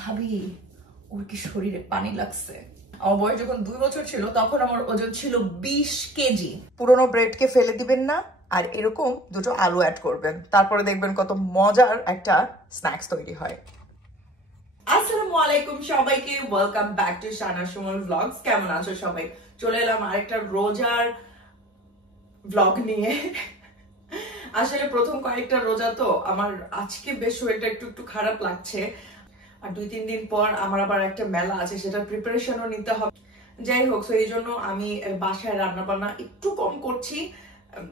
ভাবি ওর কি শরীরে পানি লাগছে। আমার বয়স যখন 2 বছর ছিল তখন আমার ওজন ছিল 20 কেজি। পুরোনো ব্রেডকে ফেলে দিবেন না, আর এরকম দুটো আলু অ্যাড করবেন, তারপরে দেখবেন কত মজার একটা স্ন্যাক্স তৈরি হয়। আসসালামু আলাইকুম সবাইকে, welcome back to Shana Suman blogs. কেমন আছো সবাই? চলে এলাম আরেকটা রোজার ব্লগ নিয়ে। আসলে প্রথম কয়েকটা রোজা তো আমার আজকে বেশ শরীরটা একটু খারাপ লাগছে, আর 2-3 দিন পর আমার আবার একটা মেলা আছে, সেটার প্রিপারেশনও নিতে হবে। যাই হোক, তো এই জন্য আমি বাসায় রান্না বান্না একটু কম করছি,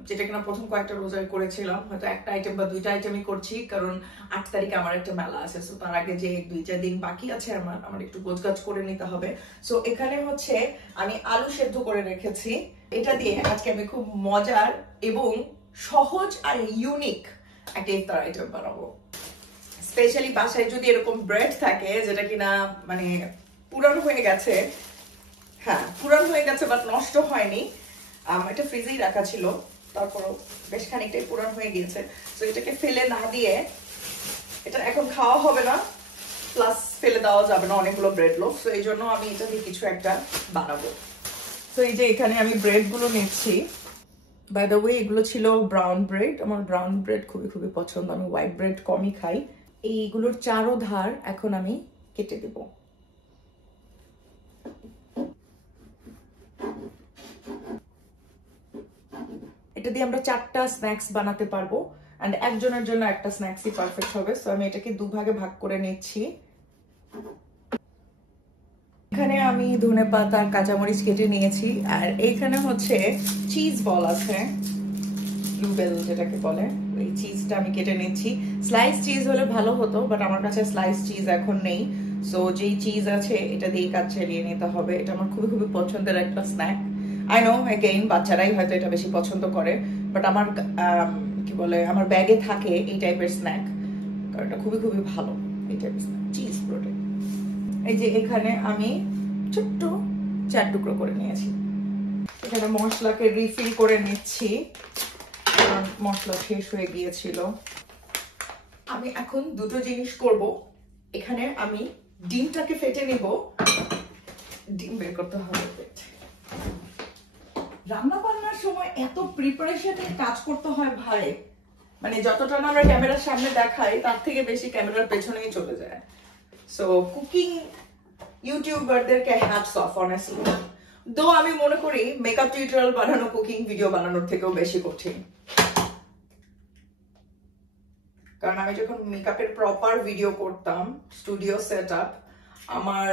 যেটা কিনা প্রথম কয়েকটা রোজায় করেছিলাম। হয়তো একটা আইটেম বা 2টা আইটেমই করছি, কারণ 8 তারিখে আমার একটা মেলা আছে। সো তার আগে যে 2-4 দিন বাকি আছে আমার একটু গোছগাছ করে নিতে হবে। সো এখানে হচ্ছে আমি আলু সেদ্ধ করে রেখেছি। এটা দিয়ে আজকে আমি খুব মজার এবং সহজ আর ইউনিক একটা ইফতার আইটেম বানাবো। স্পেশালি বাসায় যদি এরকম ব্রেড থাকে যেটা কিনা মানে পুরানো হয়ে গেছে, হ্যাঁ পুরানো হয়ে গেছে বাট নষ্ট হয়নি, এটা ফ্রিজেই রাখা ছিল, তারপরও বেশ খানিকটাই পুরানো হয়ে গিয়েছে। তো এটাকে ফেলে না দিয়ে, এটা এখন খাওয়া হবে না, প্লাস ফেলে দেওয়া যাবে না অনেকগুলো ব্রেড লোক। তো এই জন্য আমি এটা দিয়ে কিছু একটা বানাবো। তো এই যে এখানে আমি ব্রেড গুলো নিচ্ছি। বাই দ্য ওয়ে, এগুলো ছিল ব্রাউন ব্রেড। আমার ব্রাউন ব্রেড খুবই খুবই পছন্দ, আমি হোয়াইট ব্রেড কমই খাই। এইগুলোর চারো ধার এখন আমি কেটে দেব। এটা দিয়ে আমরা 4টা স্ন্যাক্স বানাতে পারবো, এন্ড একজনের জন্য একটা স্ন্যাক্সই পারফেক্ট হবে। সো আমি এটাকে 2 ভাগে ভাগ করে নিচ্ছি। এখানে আমি ধনেপাতা আর কাঁচামরিচ কেটে নিয়েছি, আর এইখানে হচ্ছে চিজ বল আছে, ব্লুবেল যেটাকে বলে, এই চিজটা আমি কেটে নিচ্ছি। স্লাইস চিজ হলে ভালো হতো, বাট আমার কাছে স্লাইস চিজ এখন নেই। সো যেই চিজ আছে এটা দিয়ে কাজ চালিয়ে নিতে হবে। এটা আমার খুবই খুবই পছন্দের একটা স্ন্যাক। আই নো এগেইন বাচ্চারাই হয়তো এটা বেশি পছন্দ করে, বাট আমার কি বলে, আমার ব্যাগে থাকে এই টাইপের স্ন্যাক, কারণ এটা খুবই খুবই ভালো এই টাইপের স্ন্যাক, চিজ প্রোটিন। এই যে এখানে আমি ছোট্ট 4 টুকরো করে নিয়েছি। এখানে মশলাকে রিফিল করে নিচ্ছি, মশলা শেষ হয়ে গিয়েছিল। আমি এখন দুটো জিনিস করব। এখানে আমি ডিমটাকে ফেটে নিব, ডিম বের করতে হবে। রান্না বান্নার সময় এত প্রিপারেশনে কাজ করতে হয় ভাই, মানে যতটা না আমরা ক্যামেরার সামনে দেখাই তার থেকে বেশি ক্যামেরার পেছনেই চলে যায়। সো কুকিং ইউটিউবারদেরকে হ্যাটস অফ অনেস্টলি। দো আমি মনে করি মেকআপ টিউটোরিয়াল বানানো কুকিং ভিডিও বানানোর থেকেও বেশি কঠিন, কারণ আমি যখন মেকআপের প্রপার ভিডিও করতাম, স্টুডিও সেটআপ, আমার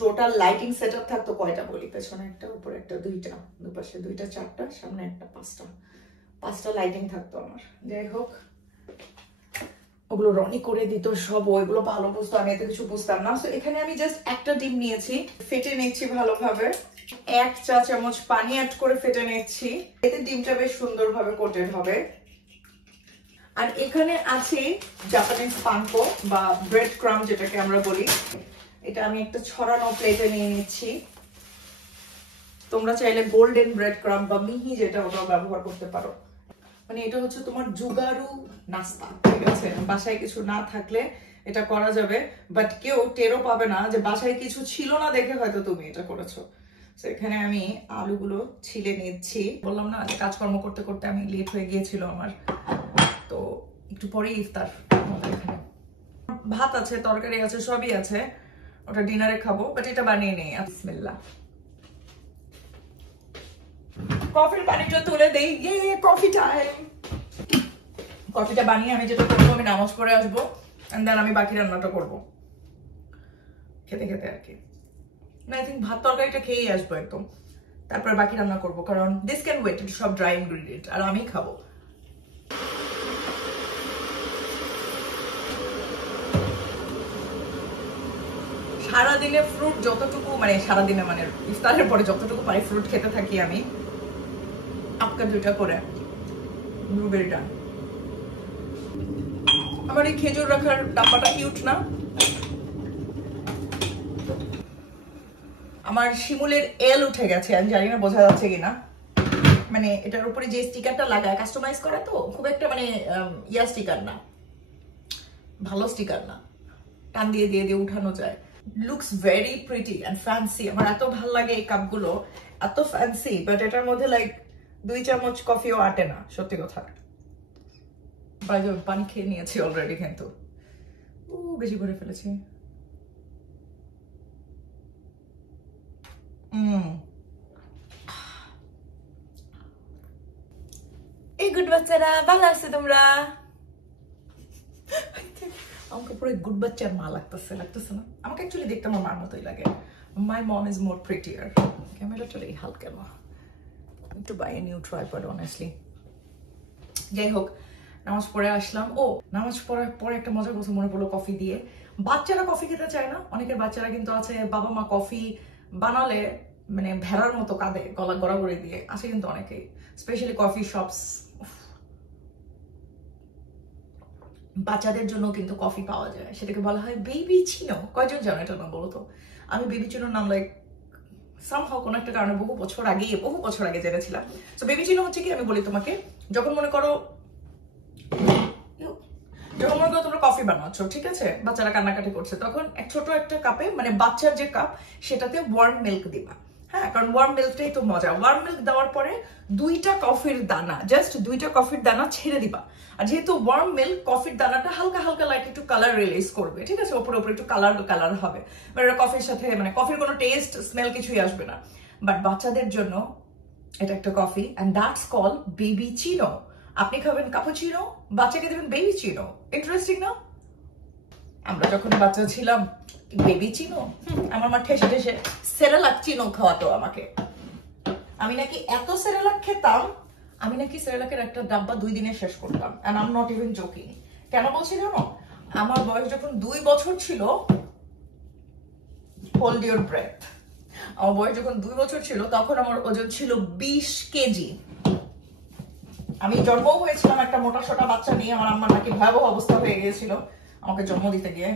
টোটাল লাইটিং সেটআপ থাকতো কয়টা বলি, পেছনে একটা, উপরে একটা, 2টা, দুপাশে 2টা, 4টা, সামনে একটা, 5টা লাইটিং থাকতো আমার। যাই হোক, ওগুলো রনি করে দিত সব, ওইগুলো ভালো বুঝতো, আমি এত কিছু বুঝতাম না। তো এখানে আমি জাস্ট একটা ডিম নিয়েছি, ফেটে নিচ্ছি ভালোভাবে। 1 চা চামচ পানি অ্যাড করে ফেটে নিচ্ছি, এতে ডিমটা বেশ সুন্দরভাবে কোটেড হবে। আর এখানে আছে জাপানিজ পানকো বা ব্রেড ক্রাম্ব যেটাকে আমরা বলি, এটা আমি একটা ছড়ানো প্লেটে নিয়ে নিচ্ছি। তোমরা চাইলে গোল্ডেন ব্রেড ক্রাম্ব বা মিহি যেটা ওটাও ব্যবহার করতে পারো। মানে এটা হচ্ছে তোমার জুগারু নাস্তা, ঠিক আছে? বাসায় কিছু না থাকলে এটা করা যাবে, বাট কেউ টেরও পাবে না যে বাসায় কিছু ছিল না দেখে হয়তো তুমি এটা করেছো। তো এখানে আমি আলুগুলো ছিলে নিচ্ছি। বললাম না যে কাজকর্ম করতে করতে আমি লেট হয়ে গিয়েছিল আমার, তো একটু পরে ইফতার। ভাত আছে, তরকারি আছে, সবই আছে, ওটা ডিনারে খাবো, বাট এটা বানিয়ে নেই। বিসমিল্লাহ। কফির পানিটা তুলে দেই, ইয়ে কফি টাইম। কফিটা বানিয়ে আমি যেটা করবো, আমি নামাজ পড়ে আসবো, এন্ড দেন আমি বাকি রান্নাটা করবো খেতে খেতে আর কি। না, আই থিঙ্ক ভাত তরকারিটা খেয়েই আসবো একদম, তারপর বাকি রান্না করবো, কারণ দিস ক্যান ওয়েট, সব ড্রাই ইনগ্রিডিয়েন্ট, আর আমি খাবো। সারাদিনে ফ্রুট যতটুকু, মানে সারাদিনে মানে ইফতারের পরে যতটুকু পারি ফ্রুট খেতে থাকি আমি, আপকা 2টা করে ব্লুবেরি ডান। আমার এই খেজুর রাখার ডাব্বাটা কিউট না? আমার শিমুলের এল উঠে গেছে, আমি জানি না বোঝা যাচ্ছে কিনা। মানে এটার উপরে যে স্টিকারটা লাগায় কাস্টমাইজ করা, তো খুব একটা মানে ইয়া স্টিকার না, ভালো স্টিকার না। টান দিয়ে দিয়ে দিয়ে উঠানো যায়। Looks very pretty and fancy. আমার এত ভালো লাগে এই কাপগুলো, এত ফ্যান্সি। বাট এটার মধ্যে লাইক 2 চামচ কফিও আটে না, সত্যি কথা। পানি খেয়ে নিয়েছি অলরেডি, কিন্তু বেশি করে ফেলেছি। এই গুড বাচ্চারা, ভালো আছে তোমরা? আমাকে পুরো গুড বাচ্চার মা লাগতেছে না? আমাকে অ্যাকচুয়ালি দেখতে আমার মার মতোই লাগে। My mom is more prettier. ক্যামেরাটা এই হালকা মা, একটু by a new tripod honestly. যাই হোক, নামাজ পড়ে আসলাম। নামাজ পড়ার পরে একটা মজার কথা মনে পড়লো কফি দিয়ে। বাচ্চারা কফি খেতে চায় না। অনেকের বাচ্চারা কিন্তু আছে, বাবা মা কফি বানালে মানে ভেড়ার মতো কাঁদে, গলা গড়াগড়ি দিয়ে আছে কিন্তু অনেকেই, স্পেশালি কফি শপস। বাচ্চাদের জন্য কিন্তু কফি পাওয়া যায়, সেটাকে বলা হয় বেবি চিনো। কয়জন জানো এটা নাম বলো তো? আমি বেবি চিনোর নাম লাইক সামহাও কোনো একটা কারণে বহু বছর আগে জেনেছিলাম। তো বেবি চিনো হচ্ছে কি, আমি বলি তোমাকে, যখন মনে করো তোমরা কফি বানাচ্ছ, ঠিক আছে, বাচ্চারা কান্নাকাটি করছে, তখন ছোট একটা কাপে, মানে বাচ্চার যে কাপ, সেটাতে ওয়ার্ম মিল্ক দিবা। হ্যাঁ, কারণ ওয়ার্ম মিল্কটাই তো মজা। ওয়ার্ম মিল্ক দেওয়ার পরে 2টা কফির দানা, জাস্ট 2টা কফির দানা ছেড়ে দিবা। আর যেহেতু ওয়ার্ম মিল্ক, কফির দানাটা হালকা হালকা লাইক একটু কালার রিলিজ করবে, ঠিক আছে, ওপরে একটু কালার হবে। এটা কফির সাথে, মানে কফির কোনো টেস্ট স্মেল কিছুই আসবে না। বাট বাচ্চাদের জন্য এটা একটা coffee, and that's call babyccino. আপনি খাবেন কাপুচিনো, বাচ্চাকে দেবেন বেবি চিনো। ইন্টারেস্টিং না? আমরা যখন বাচ্চা ছিলাম, বেবি চিনো, আমার মা ঠেসে ঠেসে সেরেলাক চিনো খাওয়াতো আমাকে। আমি নাকি এত সেরেলাক খেতাম, আমি নাকি সেরেলাকের একটা ডাব্বা 2 দিনে শেষ করতাম। And I am not even joking. কেন বলছি জানো? আমার বয়স যখন 2 বছর ছিল, হোল্ড ইউর ব্রেথ, আমার বয়স যখন 2 বছর ছিল, তখন আমার ওজন ছিল 20 কেজি। আমি জন্মও হয়েছিলাম একটা মোটা সোটা বাচ্চা নিয়ে। আমার আম্মার নাকি ভয়াবহ অবস্থা হয়ে গিয়েছিল আমাকে জন্ম দিতে গিয়ে।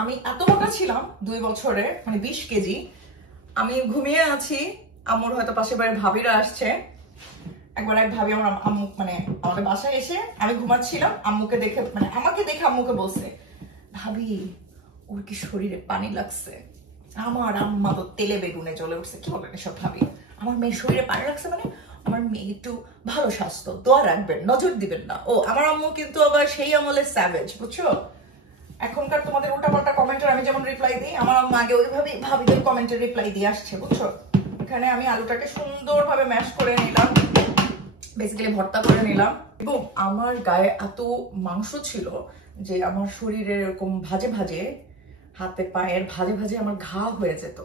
আমি এত মোটা ছিলাম 2 বছরে, মানে 20 কেজি। আমি ঘুমিয়ে আছি, আম্মুর হয়তো পাশে বাড়ির ভাবিরা আসছে। একবার এক ভাবি আমার আম্মু, মানে আমাদের বাসায় এসে, আমি ঘুমাচ্ছিলাম, আম্মুকে দেখে, মানে আমাকে দেখে আম্মুকে বলছে, ভাবি ওর কি শরীরে পানি লাগছে? আমার আম্মা তো তেলে বেগুনে জ্বলে উঠছে। কি বলেন এসব ভাবি? আমার মেয়ের শরীরে পানি লাগছে মানে? আমার মেয়ে একটু ভালো স্বাস্থ্য, দোয়া রাখবেন, নজর দিবেন না। আমার আম্মু কিন্তু আবার সেই আমলের স্যাভেজ, বুঝছো? এখনকার তোমাদের উল্টাপাল্টা কমেন্টের আমি যেমন রিপ্লাই দিই, আমার আম্মু আগে ওইভাবে ভাবিদের কমেন্টের রিপ্লাই দিয়ে আসছে, বুঝছো? এখানে আমি আলুটাকে সুন্দরভাবে ম্যাশ করে নিলাম, বেসিক্যালি ভর্তা করে নিলাম। এবং আমার গায়ে এত মাংস ছিল যে আমার শরীরে এরকম ভাজে ভাজে, হাতে পায়ের ভাজে ভাজে আমার ঘা হয়ে যেত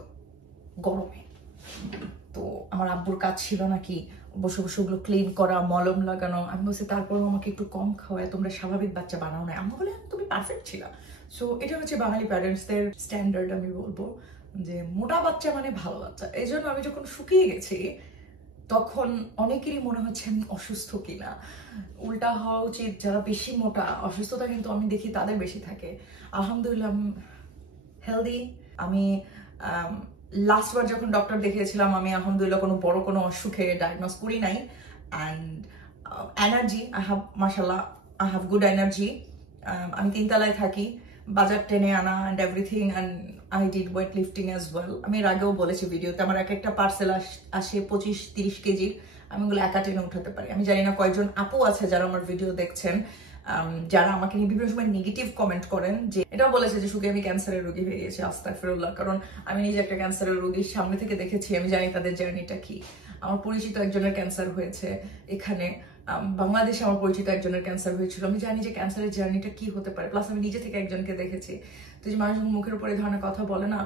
গরমে। তো আমার আব্বুর কাজ ছিল নাকি বসে বসে ওগুলো ক্লিন করা, মলম লাগানো। আমি বলছি তারপরেও আমাকে একটু কম খাওয়ায়, তোমরা স্বাভাবিক বাচ্চা বানাও না। আমি বলে তুমি পারফেক্ট ছিল। সো এটা হচ্ছে বাঙালি প্যারেন্টসদের স্ট্যান্ডার্ড। আমি বলবো যে মোটা বাচ্চা মানে ভালো বাচ্চা। এই জন্য আমি যখন শুকিয়ে গেছি, তখন অনেকেরই মনে হচ্ছে আমি অসুস্থ কিনা। উল্টা হওয়া উচিত, যারা বেশি মোটা, অসুস্থতা কিন্তু আমি দেখি তাদের বেশি থাকে। আলহামদুলিল্লাহ হেলদি। আমি লাস্টবার যখন ডক্টর দেখিয়েছিলাম, আমি আলহামদুলিল্লাহ কোনো অসুখে ডায়াগনোজ করি নাই। অ্যান্ড এনার্জি, আই হ্যাভ মাশাআল্লাহ, আই হ্যাভ গুড এনার্জি। আমি 3 তলায় থাকি, বাজার টেনে আনা and everything, and I did weight lifting as well. আমি এর আগেও বলেছি ভিডিওতে, আমার একটা পার্সেল আসে 25-30 কেজির, আমি ওগুলো একা টেনে উঠাতে পারি। আমি জানি না কয়েকজন আপু আছে যারা আমার ভিডিও দেখছেন, যারা আমাকে নিয়ে বিভিন্ন সময় নেগেটিভ কমেন্ট করেন, যে এটাও বলেছে যে শুধু আমি ক্যান্সারের রোগী হয়ে গেছি। আস্তাগফিরুল্লাহ। কারণ আমি নিজে একটা ক্যান্সারের রোগীর সামনে থেকে দেখেছি, আমি জানি তাদের জার্নিটা কি। আমার পরিচিত একজনের ক্যান্সার হয়েছে এখানে, বাংলাদেশে আমার পরিচিত একজনের ক্যান্সার হয়েছিল। আমি জানি যে ক্যান্সারের জার্নিটা কি হতে পারে, প্লাস আমি নিজে থেকে একজনকে দেখেছি। তো যে মানুষ মুখের উপরে ধরনের কথা বলে না,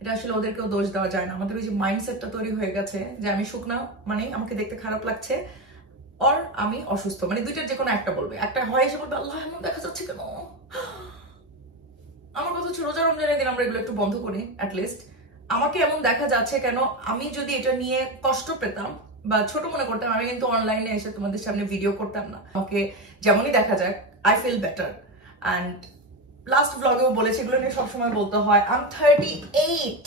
এটা আসলে ওদেরকেও দোষ দেওয়া যায় না। আমাদের ওই যে মাইন্ডসেটটা তৈরি হয়ে গেছে যে আমি শুকনা মানে আমাকে দেখতে খারাপ লাগছে, আর আমি অসুস্থ, মানে দুইটার যে কোনো একটা বলবে। একটা হয় এসে বলবে আল্লাহ এমন দেখা যাচ্ছে কেন। আমার কথা ছিল রোজা রমজানের দিন আমরা এগুলো একটু বন্ধ করি অ্যাটলিস্ট। আমাকে এমন দেখা যাচ্ছে কেন? আমি যদি এটা নিয়ে কষ্ট পেতাম বা ছোট মনে করতাম, আমি কিন্তু অনলাইনে এসে তোমাদের সামনে ভিডিও করতাম না। আমাকে যেমনই দেখা যাক, I feel better. And last ব্লগেও বলেছি, এগুলো নিয়ে সবসময় বলতে হয়, আই এম 38।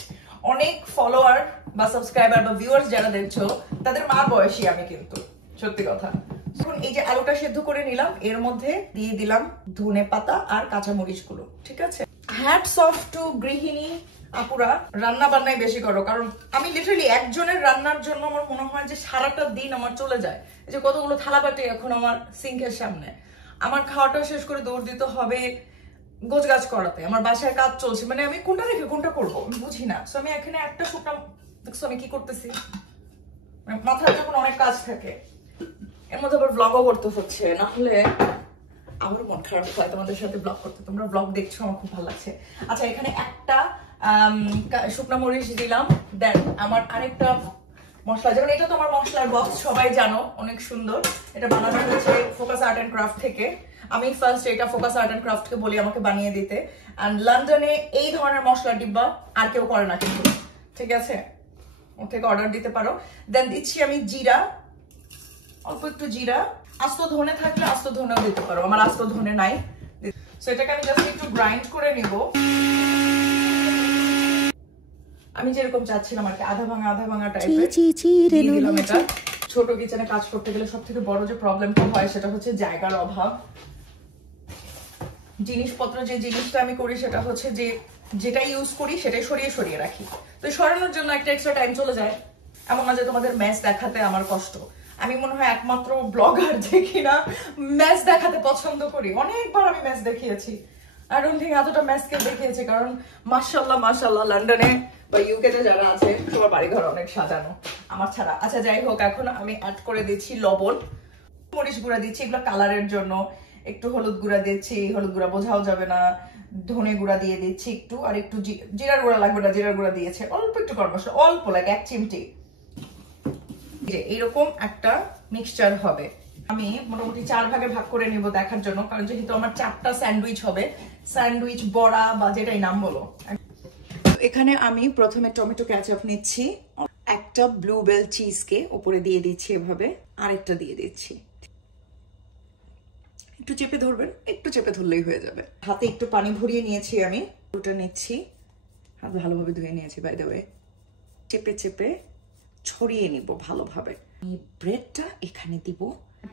অনেক ফলোয়ার বা সাবস্ক্রাইবার বা ভিউয়ার্স যারা দেখছো, তাদের মার বয়সী আমি কিন্তু, সত্যি কথা। এখন এই যে আলুটা সেদ্ধ করে নিলাম, এর মধ্যে দিয়ে দিলাম ধনে পাতা আর কাঁচামরিচ গুলো, ঠিক আছে। হ্যাটস অফ টু গৃহিণী আপুরা, রান্না বান্নাই বেশি করো, কারণ আমি লিটারালি একজনের রান্নার জন্য আমার মনে হয় যে সারাটা দিন আমার চলে যায়। এই যে কতগুলো থালাবাটি এখন আমার সিঙ্কের সামনে, আমার খাওয়াটা শেষ করে দৌড় দিতে হবে গোছগাছ করাতে, আমার বাসায় কাজ চলছে, মানে আমি কোনটা রেখে কোনটা করবো আমি বুঝি না। সো আমি এখানে একটা শুকনা, দেখছো আমি কি করতেছি, মাথায় যখন অনেক কাজ থাকে, এর মধ্যে আবার ব্লগও করতে হচ্ছে, না হলে আমার মন খারাপ হয় তোমাদের সাথে ব্লগ করতে। তোমরা ব্লগ দেখছো, আমার খুব ভালো লাগছে। আচ্ছা, এখানে একটা শুকনা মরিচ দিলাম। দেন আমার আরেকটা মশলা, যেমন এটা তো আমার মশলার বক্স, সবাই জানো, অনেক সুন্দর। এটা বানানো হয়েছে ফোকাস আর্ট অ্যান্ড ক্রাফট থেকে। আমি ফার্স্ট এটা ফোকাস আর্ট অ্যান্ড ক্রাফটকে বলি আমাকে বানিয়ে দিতে। অ্যান্ড লন্ডনে এই ধরনের মশলার ডিব্বা আর কেউ করে না কিন্তু, ঠিক আছে, ওর থেকে অর্ডার দিতে পারো। দেন দিচ্ছি আমি জিরা, অল্প একটু জিরা। আস্ত ধনে থাকলে আস্ত ধনেও দিতে পারো, আমার আস্ত ধনে নাই। সো এটাকে আমি জাস্ট একটু গ্রাইন্ড করে নিব, আমি যেরকম চাচ্ছিলাম আর কি, আধা ভাঙা টাইপের। এটা ছোট কিচেনে কাজ করতে গেলে সব থেকে বড় যে প্রবলেমটা হয় সেটা হচ্ছে জায়গার অভাব। জিনিসপত্র, যে জিনিসটা আমি করি সেটা হচ্ছে যে যেটা ইউজ করি সেটাই সরিয়ে রাখি, তো সরানোর জন্য একটা এক্সট্রা টাইম চলে যায়। এমন না যে তোমাদের ম্যাচ দেখাতে আমার কষ্ট, আমি মনে হয় একমাত্র ব্লগার যে কিনা ম্যাচ দেখাতে পছন্দ করি। অনেকবার আমি ম্যাচ দেখিয়েছি, আই ডোন্ট থিংক এতটা ম্যাচকে দেখিয়েছি, কারণ মাশাআল্লাহ লন্ডনে বা ইউকে তে যারা আছে সবার বাড়িঘর অনেক সাজানো, আমার ছাড়া। আচ্ছা যাই হোক, এখন আমি অ্যাড করে দিচ্ছি লবণ, মরিচ গুঁড়া দিচ্ছি এগুলো কালারের জন্য, একটু হলুদ গুঁড়া দিচ্ছি, হলুদ গুঁড়া বোঝাও যাবে না, ধনে গুঁড়া দিয়ে দিচ্ছি একটু, আর একটু জিরার গুঁড়া লাগবে না, জিরার গুঁড়া দিয়েছে অল্প, একটু গরম মশলা অল্প, লাগে 1 চিমটি। এইরকম একটা মিক্সচার হবে। আমি মোটামুটি 4 ভাগে ভাগ করে নিব দেখার জন্য, কারণ যেহেতু আমার 4টা স্যান্ডউইচ হবে, স্যান্ডউইচ বড়া বা যেটাই নাম বলো। এখানে আমি প্রথমে টমেটো কেচাপ নিচ্ছি, একটা ব্লুবেল চিজকে উপরে দিয়ে দিচ্ছি এভাবে, আরেকটা দিয়ে দিচ্ছি, একটু চেপে ধরবেন, একটু চেপে ধরলেই হয়ে যাবে। হাতে একটু পানি ভরিয়ে নিয়েছি আমি, ওটা নিচ্ছি, হাত ভালোভাবে ধুয়ে নিয়েছি বাই দ্য ওয়ে, চেপে ছড়িয়ে নিব ভালোভাবে। এই ব্রেডটা এখানে দিব,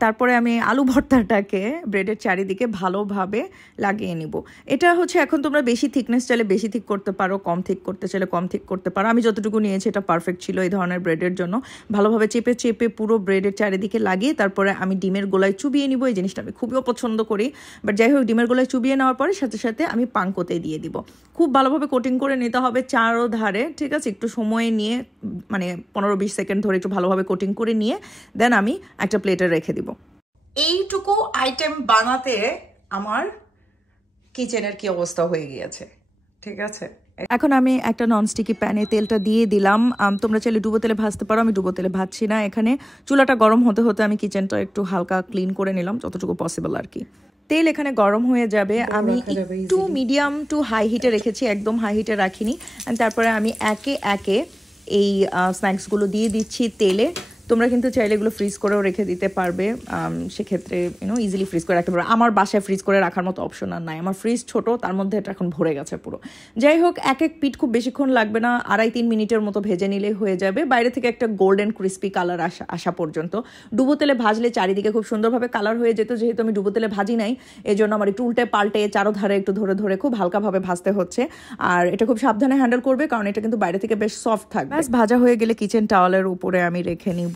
তারপরে আমি আলু ভর্তাটাকে ব্রেডের চারিদিকে ভালোভাবে লাগিয়ে নিব। এটা হচ্ছে এখন তোমরা বেশি থিকনেস চাইলে বেশি থিক করতে পারো, কম থিক করতে চাইলে কম থিক করতে পারো। আমি যতটুকু নিয়েছি এটা পারফেক্ট ছিল এই ধরনের ব্রেডের জন্য। ভালোভাবে চেপে পুরো ব্রেডের চারিদিকে লাগিয়ে তারপরে আমি ডিমের গোলায় চুবিয়ে নিব। এই জিনিসটা আমি খুবই পছন্দ করি, বাট যাই হোক, ডিমের গোলায় চুবিয়ে নেওয়ার পরে সাথে আমি পাঙ্কোতে দিয়ে দিব। খুব ভালোভাবে কোটিং করে নিতে হবে চারো ধারে, ঠিক আছে। একটু সময় নিয়ে, মানে 15-20 সেকেন্ড ধরে একটু ভালোভাবে কোটিং করে নিয়ে দেন আমি একটা প্লেটে রেখে দিব। এইটুকু আইটেম বানাতে আমার কিচেনের কি অবস্থা হয়ে গিয়েছে, ঠিক আছে। এখন আমি একটা ননস্টিকি প্যানে তেলটা দিয়ে দিলাম। তোমরা চাইলে ডুবো তেলে ভাজতে পারো, আমি ডুবো তেলে ভাজছি না। এখানে চুলাটা গরম হতে আমি কিচেনটা একটু হালকা ক্লিন করে নিলাম যতটুকু পসিবল আর কি। তেল এখানে গরম হয়ে যাবে, আমি একটু মিডিয়াম টু হাই হিটে রেখেছি, একদম হাই হিটে রাখিনি। তারপরে আমি একে একে এই স্ন্যাক্সগুলো দিয়ে দিচ্ছি তেলে। তোমরা কিন্তু চাইলে এগুলো ফ্রিজ করেও রেখে দিতে পারবে, সেক্ষেত্রে ইজিলি ফ্রিজ করে রাখতে পারবে। আমার বাসায় ফ্রিজ করে রাখার মতো অপশন আর নাই, আমার ফ্রিজ ছোট, তার মধ্যে এটা এখন ভরে গেছে পুরো। যাই হোক, এক পিঠ খুব বেশিক্ষণ লাগবে না, 2.5-3 মিনিটের মতো ভেজে নিলেই হয়ে যাবে, বাইরে থেকে একটা গোল্ডেন ক্রিস্পি কালার আসা পর্যন্ত। ডুবো তেলে ভাজলে চারিদিকে খুব সুন্দরভাবে কালার হয়ে যেত, যেহেতু আমি ডুবো তেলে ভাজি নাই এই জন্য আমার একটু উল্টে পাল্টে চারোধারে একটু ধরে খুব হালকাভাবে ভাজতে হচ্ছে। আর এটা খুব সাবধানে হ্যান্ডেল করবে, কারণ এটা কিন্তু বাইরে থেকে বেশ সফট থাকবে। ভাজা হয়ে গেলে কিচেন টাওয়ালের উপরে আমি রেখে নিব।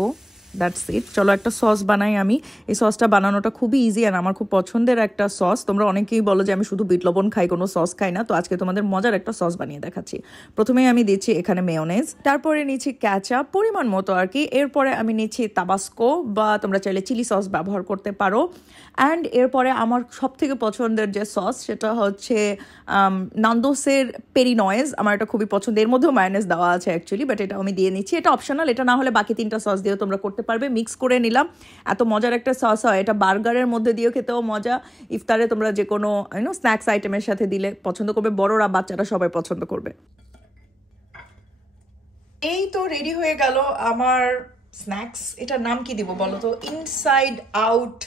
That's it. চলো একটা সস বানাই আমি। এই সসটা বানানোটা খুবই ইজি আর আমার খুব পছন্দের একটা সস। তোমরা অনেকেই বলো যে আমি শুধু বিট লবণ খাই, কোনো সস খাই না, তো আজকে তোমাদের মজার একটা সস বানিয়ে দেখাচ্ছি। প্রথমেই আমি দিচ্ছি এখানে মেয়োনেজ, তারপরে নিচ্ছি ক্যাচাপ পরিমাণ মতো আর কি, এরপরে আমি নিচ্ছি তাবাস্কো বা তোমরা চাইলে চিলি সস ব্যবহার করতে পারো। অ্যান্ড এরপরে আমার সব থেকে পছন্দের যে সস সেটা হচ্ছে নান্দোসের পেরি নয়েজ, আমার এটা খুবই পছন্দ। এর মধ্যেও মায়োনেজ দেওয়া আছে অ্যাকচুয়ালি, বাট এটা আমি দিয়ে নিচ্ছি, এটা অপশনাল। এটা না হলে বাকি 3টা সস দিয়েও তোমরা করতে পারবে। মিক্স করে নিলাম, এত মজার একটা সস হয়, এটা বার্গারের মধ্যে দিয়েও খেতেও মজা। ইফতারে তোমরা যে কোনো স্ন্যাক্স আইটেমের সাথে দিলে পছন্দ করবে, বড়রা বাচ্চারা সবাই পছন্দ করবে। এই তো রেডি হয়ে গেল আমার স্ন্যাক্স। এটার নাম কি দিব বলো তো? Inside out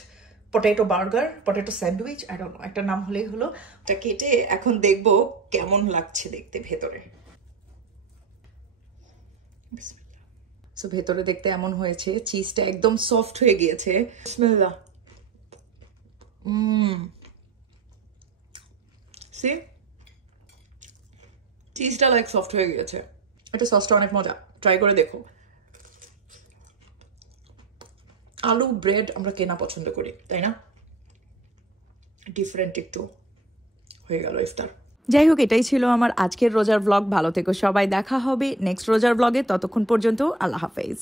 potato burger, potato sandwich, I don't know, একটা নাম হলেই হলো। এটা কেটে এখন দেখবো কেমন লাগছে দেখতে ভেতরে। সো ভেতরে দেখতে এমন হয়েছে, চিজটা একদম সফট হয়ে গিয়েছে। বিসমিল্লাহ। সি, চিজটা লাইক সফট হয়ে গিয়েছে। এটা সসটা অনেক মজা, ট্রাই করে দেখো। আলু ব্রেড আমরা কেনা পছন্দ করি, তাই না? ডিফারেন্ট একটু হয়ে গেল ইফতার। যাই হোক, এটাই ছিল আমার আজকের রোজার ব্লগ। ভালো থেকো সবাই, দেখা হবে নেক্সট রোজার ব্লগে। ততক্ষণ পর্যন্ত আল্লাহ হাফেজ।